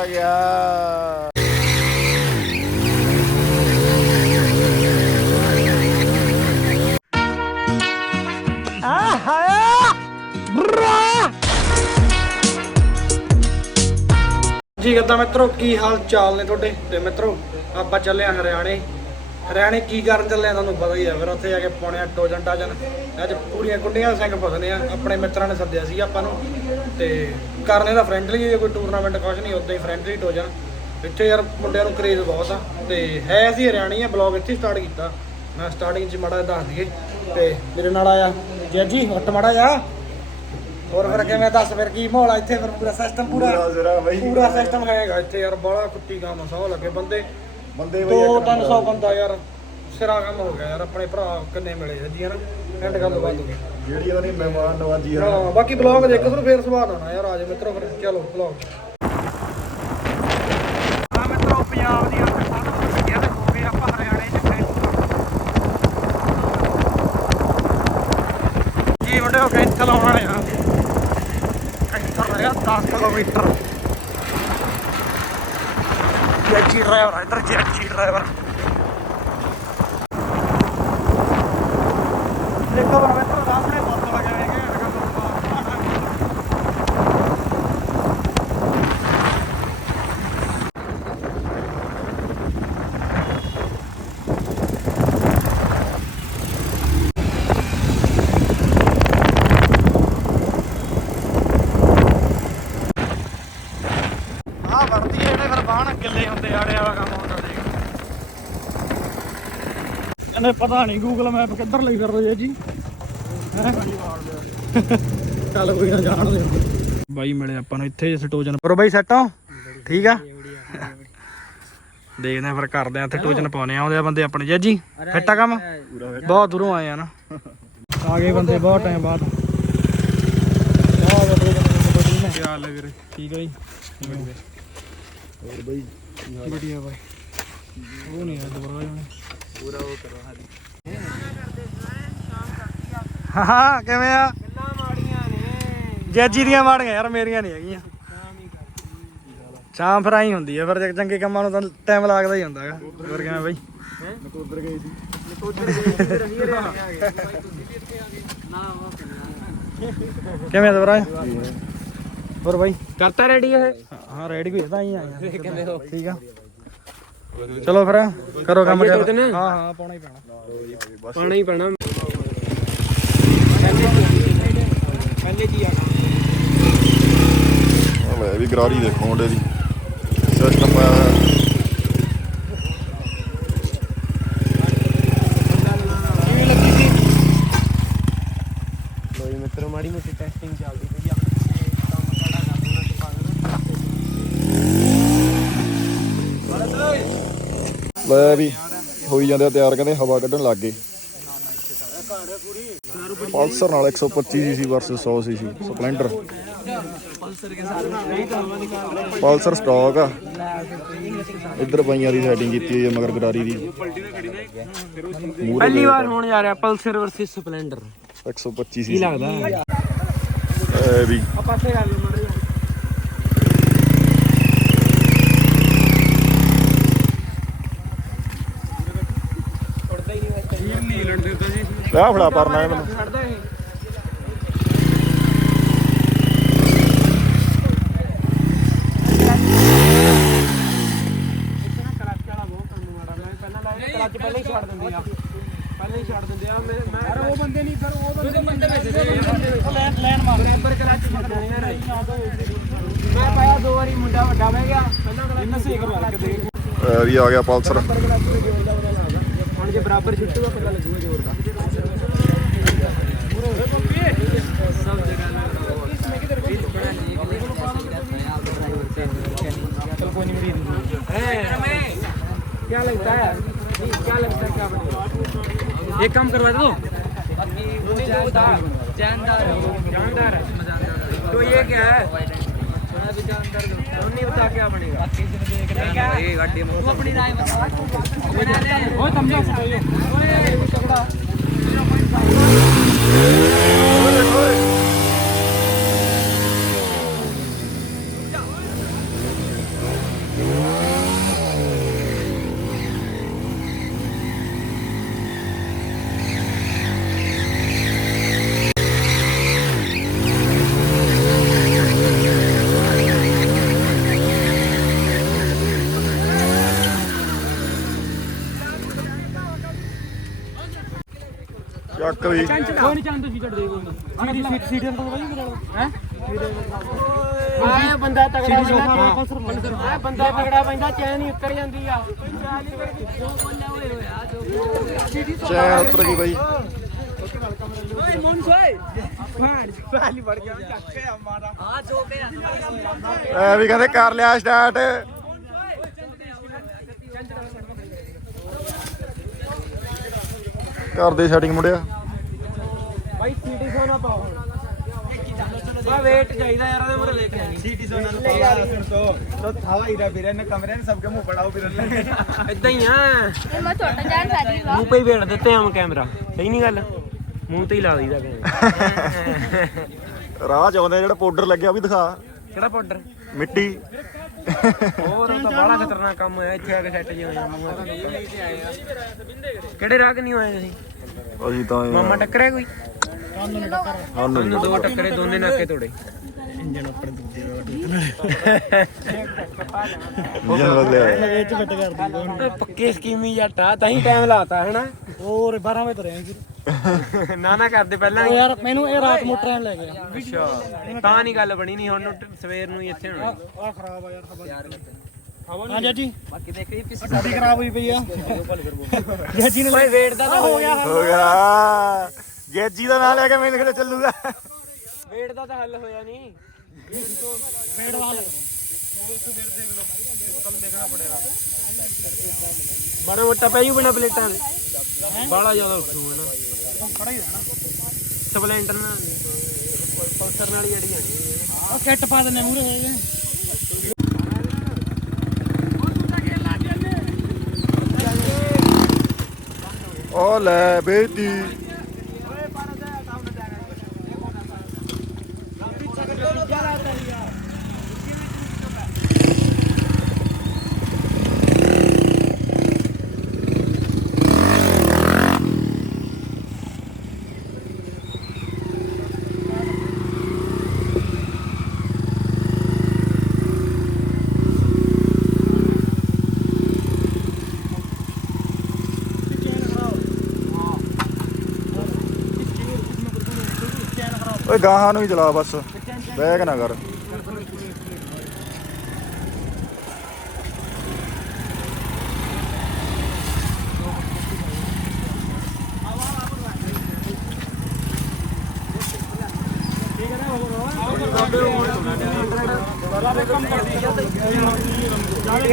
ਆ ਗਿਆ ਜੀ ਕਿੱਦਾਂ ਮਿੱਤਰੋ ਕੀ ਹਾਲ ਚਾਲ ਨੇ ਤੁਹਾਡੇ? ਤੇ ਮਿੱਤਰੋ ਆਪਾਂ ਚੱਲੇ ਆ ਹਰਿਆਣੇ। ਹਰਿਆਣੇ ਕੀ ਕਰਨ ਚੱਲੇ ਆ ਤੁਹਾਨੂੰ ਪਤਾ ਹੀ ਆ ਫਿਰ ਉੱਥੇ ਜਾ ਕੇ ਪਾਉਣੇ ਆ ਟੋਜਨ ਟਾਜਨ ਅੱਜ ਪੂਰੀਆਂ ਕੁੰਡੀਆਂ ਸਿੰਘ ਫਸਨੇ ਆ ਆਪਣੇ ਮਿੱਤਰਾਂ ਨੇ ਸੱਦਿਆ ਸੀ ਆਪਾਂ ਨੂੰ। ਤੇ ਕਰਨੇ ਦਾ ਫਰੈਂਡਲੀ ਕੋਈ ਟੂਰਨਾਮੈਂਟ ਕੁਛ ਨਹੀਂ ਉਦਾਂ ਹੀ ਫਰੈਂਡਲੀ ਟੋਜਨ ਇੱਥੇ ਯਾਰ ਮੁੰਡਿਆਂ ਨੂੰ ਕਰੇਜ਼ ਬਹੁਤ ਆ। ਤੇ ਹੈ ਅਸੀਂ ਹਰਿਆਣੀ ਆ ਬਲੌਗ ਇੱਥੇ ਸਟਾਰਟ ਕੀਤਾ। ਮੈਂ ਸਟਾਰਟਿੰਗ 'ਚ ਮਾੜਾ ਦੱਸ ਦਈਏ। ਤੇ ਮੇਰੇ ਨਾਲ ਆਇਆ ਜੈਜੀ ਹੱਟ ਮਾੜਾ ਜਾ। ਹੋਰ ਫਿਰ ਕਿਵੇਂ ਦੱਸ ਫਿਰ ਕੀ ਮਾਹੌਲ ਆ ਇੱਥੇ? ਫਿਰ ਪੂਰਾ ਸਿਸਟਮ ਪੂਰਾ ਪੂਰਾ ਸਿਸਟਮ ਹੈਗਾ ਇੱਥੇ ਯਾਰ ਬੜਾ ਕੁੱਤੀ ਕੰਮ ਸੌ ਲੱਗੇ ਬੰਦੇ। ਬੰਦੇ ਦੋ ਤਿੰਨ ਸੌ ਬੰਦਾ ਯਾਰ ਸਿਰਾ ਕੰਮ ਹੋ ਗਿਆ ਯਾਰ ਆਪਣੇ ਭਰਾ ਕਿੰਨੇ ਮਿਲੇ ਜੀ ਹਨਾ? ਐਂਡ ਗੱਲ ਹੋ ਗਈ। ਜਿਹੜੀ ਇਹਨਾਂ ਦੀ ਮਹਿਮਾਨ ਨਵਾਜੀ ਆ। ਹਾਂ ਬਾਕੀ ਬਲੌਗ ਦੇਖੋ ਤੁਹਾਨੂੰ ਫੇਰ ਸਵਾਦ ਆਉਣਾ ਯਾਰ ਆਜੋ ਮਿੱਤਰੋ ਫਿਰ। ਚਲੋ ਬਲੌਗ ਆ ਮਿੱਤਰੋ ਪੰਜਾਬ ਦੀਆਂ ਫਿਰਤਾਂ ਨੂੰ ਲੱਗਿਆ ਦੇਖੋ ਫਿਰ ਆਪਾਂ ਹਰਿਆਣੇ ਚ ਜੀ ਮੁੰਡੇ ਉਹ ਕੈਂਥਲ ਆਉਣਾ ਆ। ਕੈਂਥਲ ਹੈਗਾ 10 ਕਿਲੋਮੀਟਰ। ਜੈਜੀ ਡਰਾਈਵਰ ਇਧਰ ਜੈਜੀ ਡਰਾਈਵਰ ਦੇਖੋ ਬਣਾ ਸਾਹਮਣੇ ਬੱਸ ਲਗੇ ਹੋਏ ਨੇ ਆ ਵਰਦੀ ਜਿਹੜੇ ਫਿਰ ਬਾਹਣ ਕਿੱਲੇ ਹੁੰਦੇ ਆੜੇ ਵਾਲਾ ਕੰਮ ਹੁੰਦਾ ਦੇਖ ਇਹਨੇ ਪਤਾ ਨਹੀਂ ਗੂਗਲ ਮੈਪ ਕਿੱਧਰ ਲਈ ਫਿਰਦੇ ਜੇ ਜੀ। ਹੈਂ? ਚੱਲ ਕੋਈ ਨਾ, ਜਾਣ ਦੇ ਬਾਈ ਮਿਲੇ ਆਪਾਂ ਨੂੰ ਇੱਥੇ ਜਿਸ ਟੋਜਨ। ਪਰ ਬਾਈ ਸੈੱਟ ਹੋ? ਠੀਕ ਆ? ਦੇਖਦੇ ਆ ਫਿਰ ਕਰਦੇ ਆ ਇੱਥੇ ਟੋਜਨ ਪਾਉਣੇ ਆਉਂਦੇ ਆ ਬੰਦੇ ਆਪਣੇ। ਜੱਜੀ, ਫਿੱਟਾ ਕੰਮ? ਬਹੁਤ ਦੂਰੋਂ ਆਏ ਆ ਨਾ। ਆ ਗਏ ਬੰਦੇ ਬਹੁਤ ਟਾਈਮ ਬਾਅਦ। ਬਹੁਤ ਵਧੀਆ ਕੀ ਹਾਲ ਹੈ ਵੀਰੇ ਠੀਕ ਹੈ ਜੀ। ਹੋਰ ਬਈ, ਵਧੀਆ ਬਾਈ। ਉਹ ਨਹੀਂ ਆ, ਦੁਬਾਰਾ ਜਾਣੇ। ਪੂਰਾ ਉਹ ਕਰੋ ਹਾਲੀ ਹਾਂ ਹਾਂ ਕਿਵੇਂ ਆ? ਜੈਜੀ ਦੀਆਂ ਮਾੜੀਆਂ ਯਾਰ ਮੇਰੀਆਂ ਨਹੀਂ ਹੈਗੀਆਂ। ਸ਼ਾਮ ਫਿਰ ਆਈ ਹੁੰਦੀ ਆ ਫਿਰ ਜੇ ਚੰਗੇ ਕੰਮਾਂ ਨੂੰ ਤਾਂ ਟਾਈਮ ਲੱਗਦਾ ਹੀ ਹੁੰਦਾ ਹੈਗਾ ਹੋਰ ਕਿਵੇਂ ਬਾਈ? ਨਕੋਦਰ ਗਏ। ਸੀ ਕਿਵੇਂ ਦੁਬਾਰਾ? ਹੋਰ ਬਾਈ? ਕਰਤਾ ਰੈਡੀ ਹੈ ਹਾਂ ਰੈਡੀ ਕੋਈ ਤਾਂ ਹੀ ਆਇਆ ਠੀਕ ਆ। ਚਲੋ ਫਿਰ ਕਰੋ ਕੰਮ ਪਾਈਏ ਹਾਂ? ਹਾਂ ਪਾਉਣਾ ਹੀ ਪੈਣਾ। ਪਾਣਾ ਹੀ ਪੈਣਾ। ਪਹਿਲੇ ਜੀ ਆ ਆ ਲੈ ਵੀ ਗਰਾਰੀ ਦੇਖੋ ਮੁੰਡੇ ਦੀ। ਸਿਸਟਮ ਪਾਇਆ ਹੋਇਆ ਕਿਵੇਂ ਲੱਗੀ ਸੀ ਲੋਈ ਮਿੱਤਰ ਮਾੜੀ ਮੋਟੀ ਟੈਸਟਿੰਗ ਚੱਲਦੀ ਪਈ ਆ ਕੰਮ ਕਾੜਾ ਕਰਨਾ ਤੇ ਲੈ ਵੀ ਹੋਈ ਜਾਂਦੇ ਆ ਤਿਆਰ ਕਹਿੰਦੇ ਹਵਾ ਕੱਢਣ ਲੱਗ ਗਏ। ਪਲਸਰ ਨਾਲ 125 CC versus 100 CC Splendor Pulsar stock ਆ। ਇੱਧਰ ਪਈਆਂ ਦੀ ਸੈਟਿੰਗ ਕੀਤੀ ਹੋਈ ਹੈ ਮਗਰ ਗਰਾਰੀ ਦੀ। ਪਹਿਲੀ ਵਾਰ ਹੋਣ ਜਾ ਰਿਹਾ ਪਲਸਰ ਵਰਸਸ ਸਪਲੈਂਡਰ 125 ਕੀ ਸੀਸੀ ਲੱਗਦਾ? ਐ ਵੀ ਆ ਪਾਸੇ ਕਰ ਲਓ ਮੜੇ ਉੜਦਾ ਹੀ ਨਹੀਂ ਵੈਸੇ ਨਹੀਂ ਲੜਦੇ ਤਾਂ ਜੀ ਲੈ ਫੜਾ ਪਰਨਾ ਇਹ ਮੈਨੂੰ ਛੱਡਦਾ ਇਹ। ਕਲੱਚ ਵਾਲਾ ਬਹੁਤ ਕੰਮ ਮਾੜਾ ਮੈਂ ਪਹਿਲਾਂ ਲਾਇਆ ਕਲੱਚ ਪਹਿਲਾਂ ਹੀ ਛੱਡ ਦਿੰਦੀ ਆ। ਪਹਿਲਾਂ ਹੀ ਛੱਡ ਦਿੰਦੇ ਆ। ਮੈਂ ਮੈਂ ਉਹ ਬੰਦੇ ਨਹੀਂ ਸਰ ਉਹ ਬੰਦੇ ਬੰਦੇ ਵਿੱਚ ਲੈਨ ਲੈਨ ਮਾਰ ਬ੍ਰੇਕਰ ਕਲੱਚ ਛੱਡਦੇ ਨੇ ਮੈਂ ਪਾਇਆ ਦੋ ਵਾਰੀ ਮੁੰਡਾ ਵੱਡਾ ਬਹਿ ਗਿਆ। ਪਹਿਲਾਂ ਕਲੱਚ ਇਹਨਾਂ ਸੇਕ ਮਾਰ ਕੇ ਦੇ ਐ ਵੀ ਆ ਗਿਆ ਪਲਸਰ। ਹੁਣ ਜੇ ਬਰਾਬਰ ਛੁੱਟੂਗਾ ਪਤਾ ਲੱਗੂਗਾ क्या लगता है क्या लगता है क्या बनेगा एक काम करवा दो। जानदार जानदार तो ये क्या है? बता क्या बनेगा? अपनी राय बता। वो समझो ਟਰੱਕ ਵੀ ਕੋਈ ਨਹੀਂ ਚੰਦ ਤੁਸੀਂ ਛੱਡ ਦੇ ਕੋਈ ਸੀਟ ਸੀਟ ਤੋਂ ਬਾਈ ਮੇਰੇ। ਹੈ? ਆਇਆ ਬੰਦਾ ਤਗੜਾ ਬੰਦਾ ਆ ਬੰਦਾ ਤਗੜਾ ਬੰਦਾ ਚੈਨ ਹੀ ਉੱਤਰ ਜਾਂਦੀ ਆ। ਚੈਨ ਉੱਤਰ ਗਈ ਬਾਈ। ਓਏ ਮੋਨ ਸੋਏ ਵਾਲੀ ਵੜ ਗਿਆ ਚੱਕ ਕੇ ਮਾਰਾ। ਆ ਜੋ ਕੇ ਐ ਵੀ ਕਹਿੰਦੇ ਕਰ ਲਿਆ ਸਟਾਰਟ ਕਰਦੇ ਸੈਟਿੰਗ ਮੁੰਡਿਆ ਬਾਈ ਸੀਡੀ ਸੋਨਾ ਪਾਓ ਬਾ ਵੇਟ ਚਾਹੀਦਾ ਯਾਰ ਉਹਦੇ ਮੂਰੇ ਲੈ ਕੇ ਆਣੀ ਸੀਡੀ ਸੋਨਾ ਨੂੰ ਪਾਓ तो था हीरा बीरे ने कमरे ने सबके मुंह पड़ाओ बीरे ने ਇਦਾਂ ਹੀ ਆ ਇਹ ਮੈਂ ਤੁਹਾਡਾ ਜਾਣ ਸਾਡੀ ਵਾ ਮੂੰਹ ਪੇ ਹੀ ਵੇੜ ਦਿੱਤੇ ਆਮ ਕੈਮਰਾ ਸਹੀ ਨਹੀਂ ਗੱਲ ਮੂੰਹ ਤੇ ਹੀ ਲਾ ਦਈਦਾ ਕੈਮਰਾ ਰਾਹ ਚ ਆਉਂਦੇ ਜਿਹੜਾ ਪਾਊਡਰ ਲੱਗਿਆ ਉਹ ਵੀ ਦਿਖਾ ਕਿਹੜਾ ਪਾਊਡਰ ਮਿੱਟੀ ਹੋਰ ਉਹ ਤਾਂ ਬੜਾ ਖਤਰਨਾਕ ਕੰਮ ਹੋਇਆ ਇੱਥੇ ਆ ਕੇ ਸੈੱਟ ਜਿਹਾ ਹੋਇਆ ਮੂੰਹ ਕਿਹੜੇ ਰਾਹ ਕਿ ਨਹੀਂ ਹੋਏ ਤੁਸੀਂ ਅਸੀਂ ਤਾਂ ਯਾਰ- ਮਾਮਾ ਟੱਕਰਿਆ ਕੋਈ ਸਾਨੂੰ ਨੀ। ਉਹਨੂੰ ਦੋ ਟੱਕਰੇ ਦੋਨੇ ਨਾਕੇ ਤੋੜੇ। ਇੰਜਨ ਬਦਲਿਆ ਹੋਇਆ। ਉਹ ਪੱਕੇ ਸਕੀਮੀ ਜੱਟ ਆ ਤਾਂ ਹੀ ਟਾਈਮ ਲਾਤਾ ਹੈਨਾ? ਹੋਰ 12 ਵਜੇ ਤੁਰੇ ਜੀ। ਨਾ ਨਾ ਕਰਦੇ ਪਹਿਲਾਂ ਯਾਰ ਮੈਨੂੰ ਇਹ ਰਾਤ ਮੋਟਰ ਲੈ ਗਿਆ। ਅੱਛਾ ਤਾਂ ਨਹੀਂ ਗੱਲ ਬਣੀ ਨਹੀਂ ਹੁਣ ਸਵੇਰ ਨੂੰ ਹੀ ਇੱਥੇ ਹੋਣਾ। ਆ ਖਰਾਬ ਆ ਯਾਰ ਹਵਾ ਹਾਂ ਜੱਜੀ ਬਾਕੀ ਦੇਖ ਇਹ ਪਿੱਛੇ ਸਾਡੀ ਖਰਾਬ ਹੋਈ ਪਈ ਆ। ਜੱਜੀ ਨੇ ਵੇਟ ਦਾ ਹੋ ਗਿਆ। ਹੋ ਗਿਆ। ਗੇਜੀ ਦਾ ਨਾਂ ਲੈ ਕੇ ਮੈਨੂੰ ਕਿਤੇ ਚੱਲੂਗਾ? ਵੇਟ ਦਾ ਤਾਂ ਹੱਲ ਹੋਇਆ ਨਹੀਂ ਪੇੜ ਵਾਲ ਬੜਾ ਮੋਟਾ ਪੈ ਜੂ ਬਿਨਾ ਪਲੇਟਾਂ ਦੇ। ਬਾਲਾ ਜ਼ਿਆਦਾ ਉੱਠੂ ਹੈ ਨਾ। ਖੜਾ ਹੀ ਰਹਿਣਾ। ਸਪਲੈਂਡਰ ਨਾਲ ਪਲਸਰ ਨਾਲ ਹੀ ਅੜੀ ਜਾਣੀ ਹੈ। ਉਹ ਕਿੱਟ ਪਾ ਦਿੰਨੇ ਮੂਰੇ ਹੋਏ ਉਹ ਲੈ ਬੇਟੀ। ਓਏ ਗਾਹਾਂ ਨੂੰ ਹੀ ਚਲਾ ਬਸ। ਬੈਗ ਨਾ ਕਰ।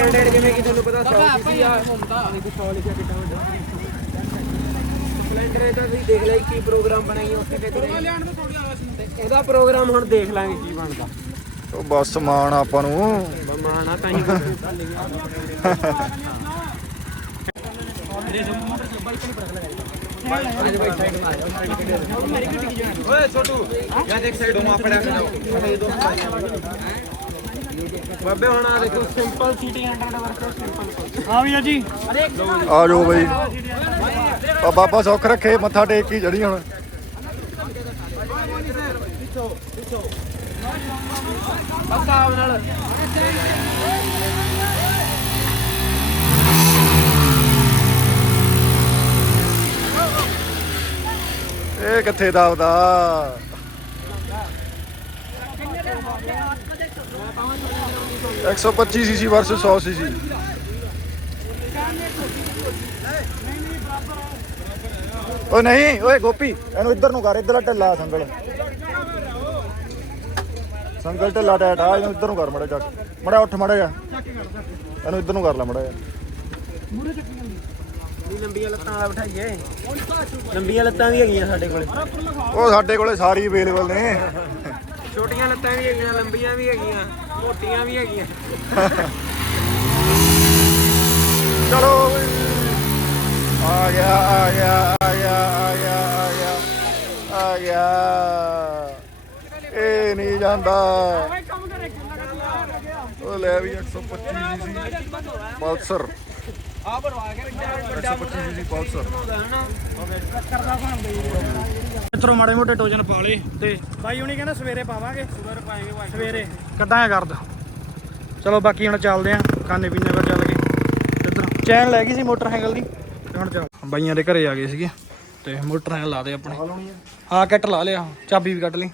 ਡੇਢ ਕਿਵੇਂ ਕਿ ਤੁਹਾਨੂੰ ਪਤਾ 100 ਸੀ ਆ। 100 ਲਿਖਿਆ ਕਿੱਡਾ ਵੱਡਾ ਕਰੇ ਤਾਂ ਤੁਸੀਂ ਦੇਖ ਲਈ ਕੀ ਪ੍ਰੋਗਰਾਮ ਬਣਾਈ ਉੱਥੇ ਕਿਤੇ ਇਹਦਾ ਪ੍ਰੋਗਰਾਮ ਹੁਣ ਦੇਖ ਲਾਂਗੇ ਕੀ ਬਣਦਾ। ਉਹ ਬਸ ਮਾਣ ਆਪਾਂ ਨੂੰ। ਬਮਾਣਾ ਤਾਂ ਹੀ ਓਏ ਛੋਟੂ ਯਾ ਦੇਖ ਸਾਈਡ ਨੂੰ ਆਪੜਾ ਬਾਬੇ ਹੁਣ ਆ ਦੇਖੋ ਸਿੰਪਲ ਸਿਟੀ 100 ਵਰਕਰ ਸਿੰਪਲ ਹਾਂ ਵੀ ਜੀ। ਅਰੇ ਆ ਜਾਓ ਬਈ। ਆ ਬਾਬਾ ਸੁੱਖ ਰੱਖੇ, ਮੱਥਾ ਟੇਕ ਕੇ ਜੜੀ ਹੁਣ। ਬਸ ਨਾਲ ਇਹ ਕਿੱਥੇ ਦਬਦਾ ਇੱਕ ਸੌ ਪੱਚੀ ਸੀਸੀ ਵਰਸ਼ ਸੌ ਸੀਸੀ ਓ ਨਹੀਂ ਓਏ ਗੋਪੀ ਇਹਨੂੰ ਇੱਧਰ ਨੂੰ ਕਰ ਇੱਧਰਲਾ ਢਿੱਲਾ ਸੰਗਲ। ਸੰਗਲ ਢਿੱਲਾ ਟੈਟ ਆ ਇਹਨੂੰ ਇੱਧਰ ਨੂੰ ਕਰ ਮੜਾ ਜਾ ਮੜਾ ਉੱਠ ਮੜਾ ਜਾ ਇਹਨੂੰ ਇੱਧਰ ਨੂੰ ਕਰ ਲੈ ਮੜਾ ਜਾ ਲੰਬੀਆਂ ਲੱਤਾਂ ਵਾਲਾ ਬਿਠਾਈਏ। ਲੰਬੀਆਂ ਲੱਤਾਂ ਵੀ ਹੈਗੀਆਂ ਸਾਡੇ ਕੋਲੇ। ਉਹ ਸਾਡੇ ਕੋਲੇ ਸਾਰੀ ਅਵੇਲੇਬਲ ਨੇ। ਛੋਟੀਆਂ ਲੱਤਾਂ ਵੀ ਹੈਗੀਆਂ ਲੰਬੀਆਂ ਵੀ ਹੈਗੀਆਂ ਮੋਟੀਆਂ ਵੀ ਹੈਗੀਆਂ। ਚਲੋ। ਆ ਗਿਆ ਆ ਗਿਆ। ਗਿਆ। ਗਿਆ ਇਹ ਨਹੀਂ ਜਾਂਦਾ। ਉਹ ਲੈ ਵੀ 125 ਸੀ ਪਲਸਰ। ਆ ਭਰਵਾ ਕੇ 125 ਸੀ ਪਲਸਰ। ਮਿੱਤਰੋ, ਮਾੜੇ ਮੋਟੇ ਟੋਜਨ ਪਾ ਲਏ ਤੇ ਬਾਈ ਹੁਣੀ ਕਹਿੰਦਾ ਸਵੇਰੇ ਪਾਵਾਂਗੇ। ਸਵੇਰੇ। ਪਾਏਗੇ ਸਵੇਰੇ ਕੱਦਾਂ ਹੈ ਕਰਦ ਚਲੋ, ਬਾਕੀ ਹੁਣ ਚੱਲਦੇ ਆ। ਖਾਣੇ ਪੀਣੇ ਪਰ ਚੱਲ ਗਏ। ਇੱਧਰ। ਚੈਨ ਲੈ ਗਈ ਸੀ ਮੋਟਰਸਾਈਕਲ ਦੀ। ਹੁਣ ਚੱਲ। ਬਾਈਆਂ ਦੇ ਘਰੇ ਆ ਗਏ ਸੀਗੇ। ਤੇ ਮੋਟਰਸਾਈਕਲ ਲਾ ਦੇ ਆਪਣੇ। ਹਾਂ ਕਿੱਟ ਲਾ ਲਿਆ। ਚਾਬੀ ਵੀ ਕੱਢ ਲਈ।